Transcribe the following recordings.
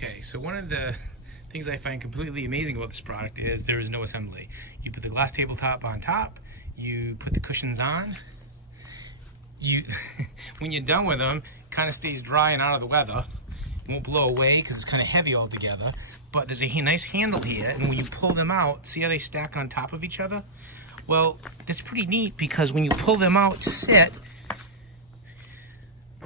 Okay, so one of the things I find completely amazing about this product is there is no assembly. You put the glass tabletop on top, you put the cushions on, you when you're done with them, it kind of stays dry and out of the weather. It won't blow away because it's kind of heavy altogether. But there's a nice handle here, and when you pull them out, see how they stack on top of each other? Well, that's pretty neat because when you pull them out to sit,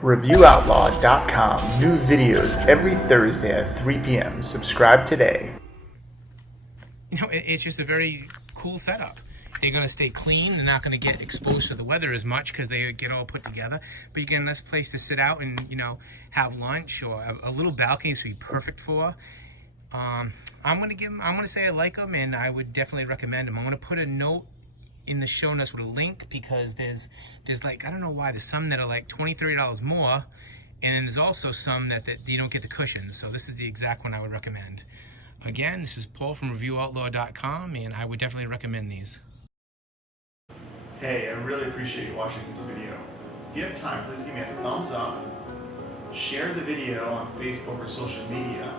ReviewOutlaw.com. New videos every Thursday at 3 p.m. Subscribe today. you know, it's just a very cool setup. They're going to stay clean. They're not going to get exposed to the weather as much because they get all put together. But you get a nice place to sit out and, you know, have lunch, or a little balcony would be perfect for. I'm going to say I like them, and I would definitely recommend them. I'm going to put a note in the show notes with a link because there's like, I don't know why, there's some that are like $20, $30 more, and then there's also some that you don't get the cushions. So this is the exact one I would recommend. Again, this is Paul from ReviewOutlaw.com, and I would definitely recommend these. Hey, I really appreciate you watching this video. If you have time, please give me a thumbs up, share the video on Facebook or social media,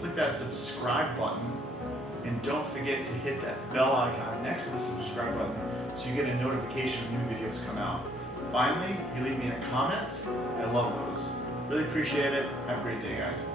click that subscribe button, and don't forget to hit that bell icon next to the subscribe button so you get a notification when new videos come out. Finally, if you leave me a comment, I love those. Really appreciate it. Have a great day, guys.